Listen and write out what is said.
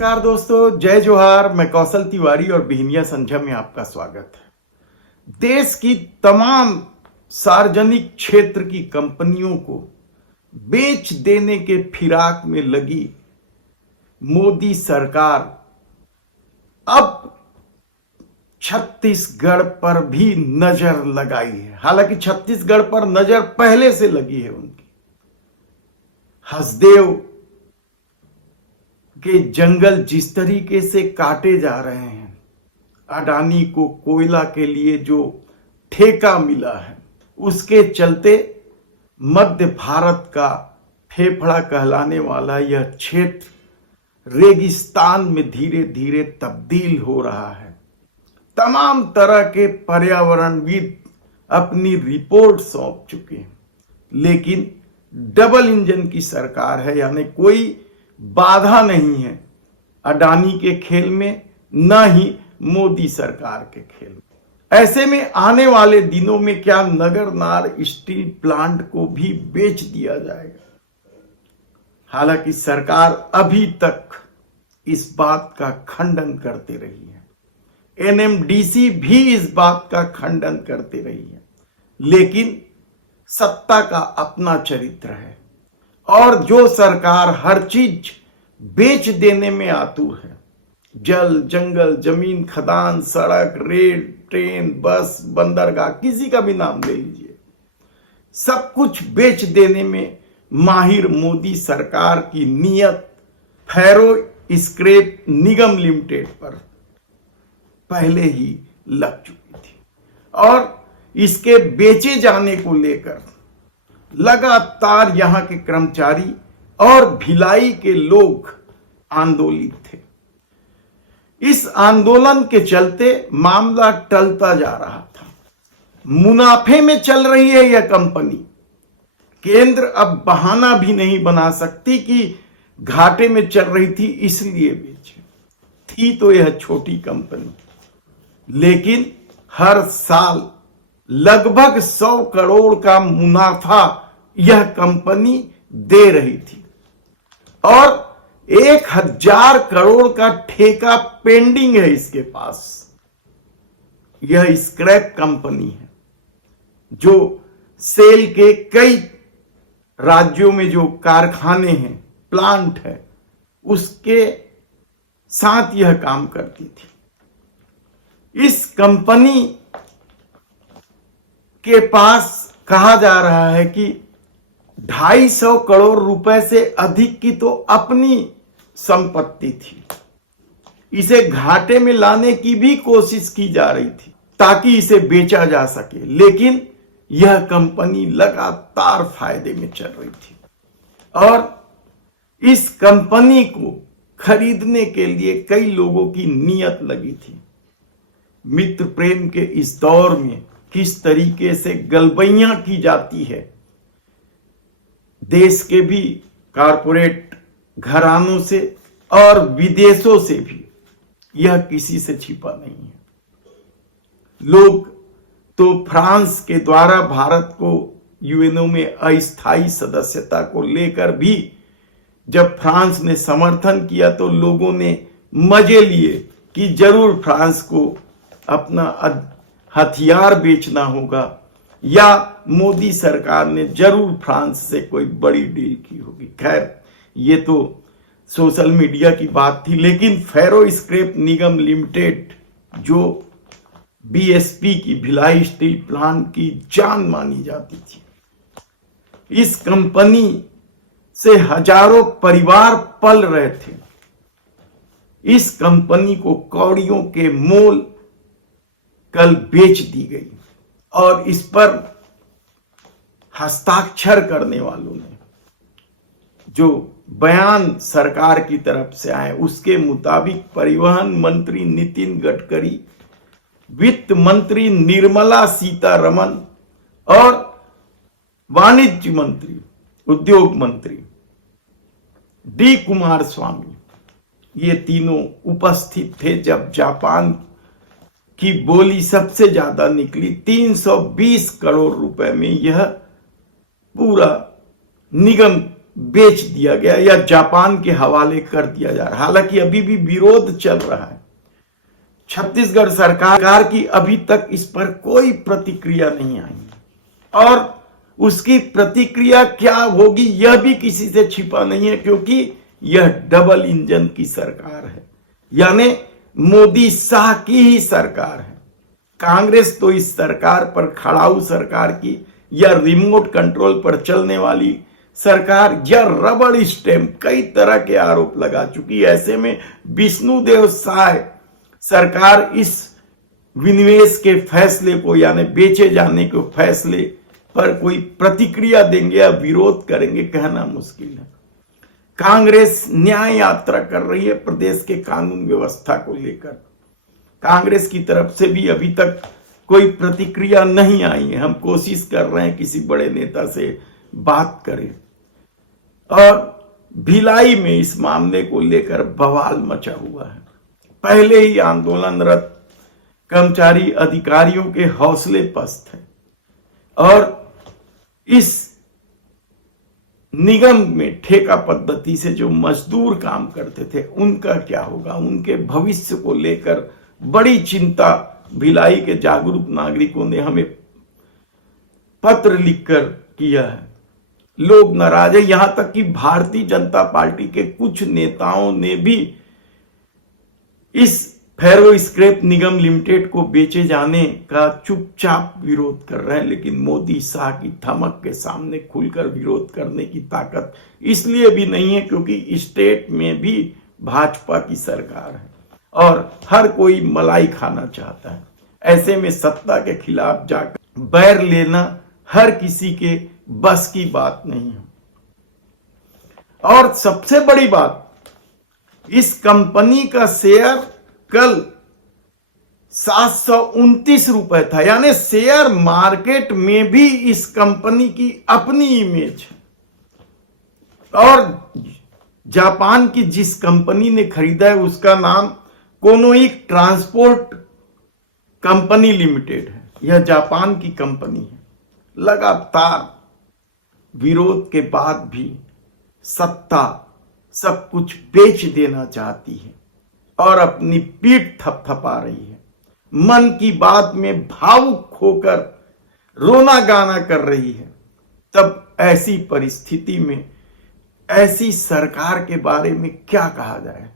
नमस्कार दोस्तों, जय जोहार। मैं कौशल तिवारी और बिहनिया संध्या में आपका स्वागत है। देश की तमाम सार्वजनिक क्षेत्र की कंपनियों को बेच देने के फिराक में लगी मोदी सरकार अब छत्तीसगढ़ पर भी नजर लगाई है। हालांकि छत्तीसगढ़ पर नजर पहले से लगी है उनकी। हसदेव के जंगल जिस तरीके से काटे जा रहे हैं, अडानी को कोयला के लिए जो ठेका मिला है, उसके चलते मध्य भारत का फेफड़ा कहलाने वाला यह क्षेत्र रेगिस्तान में धीरे धीरे तब्दील हो रहा है। तमाम तरह के पर्यावरणविद अपनी रिपोर्ट सौंप चुके हैं, लेकिन डबल इंजन की सरकार है, यानी कोई बाधा नहीं है अडानी के खेल में, न ही मोदी सरकार के खेल में। ऐसे में आने वाले दिनों में क्या नगरनार स्टील प्लांट को भी बेच दिया जाएगा? हालांकि सरकार अभी तक इस बात का खंडन करते रही है, एनएमडीसी भी इस बात का खंडन करते रही है, लेकिन सत्ता का अपना चरित्र है और जो सरकार हर चीज बेच देने में आतुर है, जल, जंगल, जमीन, खदान, सड़क, रेल, ट्रेन, बस, बंदरगाह, किसी का भी नाम ले लीजिए, सब कुछ बेच देने में माहिर मोदी सरकार की नीयत फैरो स्क्रैप निगम लिमिटेड पर पहले ही लग चुकी थी और इसके बेचे जाने को लेकर लगातार यहां के कर्मचारी और भिलाई के लोग आंदोलित थे। इस आंदोलन के चलते मामला टलता जा रहा था। मुनाफे में चल रही है यह कंपनी। केंद्र अब बहाना भी नहीं बना सकती कि घाटे में चल रही थी इसलिए बेचे। थी तो यह छोटी कंपनी, लेकिन हर साल लगभग 100 करोड़ का मुनाफा यह कंपनी दे रही थी और 1000 करोड़ का ठेका पेंडिंग है इसके पास। यह स्क्रैप कंपनी है जो सेल के कई राज्यों में जो कारखाने हैं, प्लांट है, उसके साथ यह काम करती थी। इस कंपनी के पास कहा जा रहा है कि 250 करोड़ रुपए से अधिक की तो अपनी संपत्ति थी। इसे घाटे में लाने की भी कोशिश की जा रही थी ताकि इसे बेचा जा सके, लेकिन यह कंपनी लगातार फायदे में चल रही थी और इस कंपनी को खरीदने के लिए कई लोगों की नीयत लगी थी। मित्र प्रेम के इस दौर में किस तरीके से गलबैयां की जाती है, देश के भी कारपोरेट घरानों से और विदेशों से भी, यह किसी से छिपा नहीं है। लोग तो फ्रांस के द्वारा भारत को यूएनओ में अस्थायी सदस्यता को लेकर भी जब फ्रांस ने समर्थन किया तो लोगों ने मजे लिए कि जरूर फ्रांस को अपना हथियार बेचना होगा या मोदी सरकार ने जरूर फ्रांस से कोई बड़ी डील की होगी। खैर, ये तो सोशल मीडिया की बात थी, लेकिन फैरो स्क्रैप निगम लिमिटेड जो बीएसपी की भिलाई स्टील प्लांट की जान मानी जाती थी, इस कंपनी से हजारों परिवार पल रहे थे। इस कंपनी को कौड़ियों के मोल कल बेच दी गई और इस पर हस्ताक्षर करने वालों ने जो बयान सरकार की तरफ से आए उसके मुताबिक परिवहन मंत्री नितिन गडकरी, वित्त मंत्री निर्मला सीतारमण और वाणिज्य मंत्री, उद्योग मंत्री डी कुमारस्वामी, ये तीनों उपस्थित थे जब जापान की बोली सबसे ज्यादा निकली। 320 करोड़ रुपए में यह पूरा निगम बेच दिया गया या जापान के हवाले कर दिया जा रहा है। हालांकि अभी भी विरोध चल रहा है। छत्तीसगढ़ सरकार की अभी तक इस पर कोई प्रतिक्रिया नहीं आई और उसकी प्रतिक्रिया क्या होगी यह भी किसी से छिपा नहीं है, क्योंकि यह डबल इंजन की सरकार है, यानी मोदी शाह की ही सरकार है। कांग्रेस तो इस सरकार पर खड़ाऊ सरकार की या रिमोट कंट्रोल पर चलने वाली सरकार या रबड़ स्टैंप कई तरह के आरोप लगा चुकी। ऐसे में विष्णुदेव साय सरकार इस विनिवेश के फैसले को यानी बेचे जाने के फैसले पर कोई प्रतिक्रिया देंगे या विरोध करेंगे कहना मुश्किल है। कांग्रेस न्याय यात्रा कर रही है प्रदेश के कानून व्यवस्था को लेकर। कांग्रेस की तरफ से भी अभी तक कोई प्रतिक्रिया नहीं आई है। हम कोशिश कर रहे हैं किसी बड़े नेता से बात करें। और भिलाई में इस मामले को लेकर बवाल मचा हुआ है। पहले ही आंदोलनरत कर्मचारी अधिकारियों के हौसले पस्त हैं और इस निगम में ठेका पद्धति से जो मजदूर काम करते थे उनका क्या होगा, उनके भविष्य को लेकर बड़ी चिंता भिलाई के जागरूक नागरिकों ने हमें पत्र लिखकर किया है। लोग नाराज है, यहां तक कि भारतीय जनता पार्टी के कुछ नेताओं ने भी इस फेरो स्क्रैप निगम लिमिटेड को बेचे जाने का चुपचाप विरोध कर रहे हैं। लेकिन मोदी शाह की धमक के सामने खुलकर विरोध करने की ताकत इसलिए भी नहीं है क्योंकि स्टेट में भी भाजपा की सरकार है और हर कोई मलाई खाना चाहता है। ऐसे में सत्ता के खिलाफ जाकर बैर लेना हर किसी के बस की बात नहीं है। और सबसे बड़ी बात, इस कंपनी का शेयर कल 729 रुपए था, यानी शेयर मार्केट में भी इस कंपनी की अपनी इमेज है। और जापान की जिस कंपनी ने खरीदा है उसका नाम कोनोई ट्रांसपोर्ट कंपनी लिमिटेड है। यह जापान की कंपनी है। लगातार विरोध के बाद भी सत्ता सब कुछ बेच देना चाहती है और अपनी पीठ थपथपा रही है। मन की बात में भावुक होकर रोना गाना कर रही है। तब ऐसी परिस्थिति में ऐसी सरकार के बारे में क्या कहा जाए।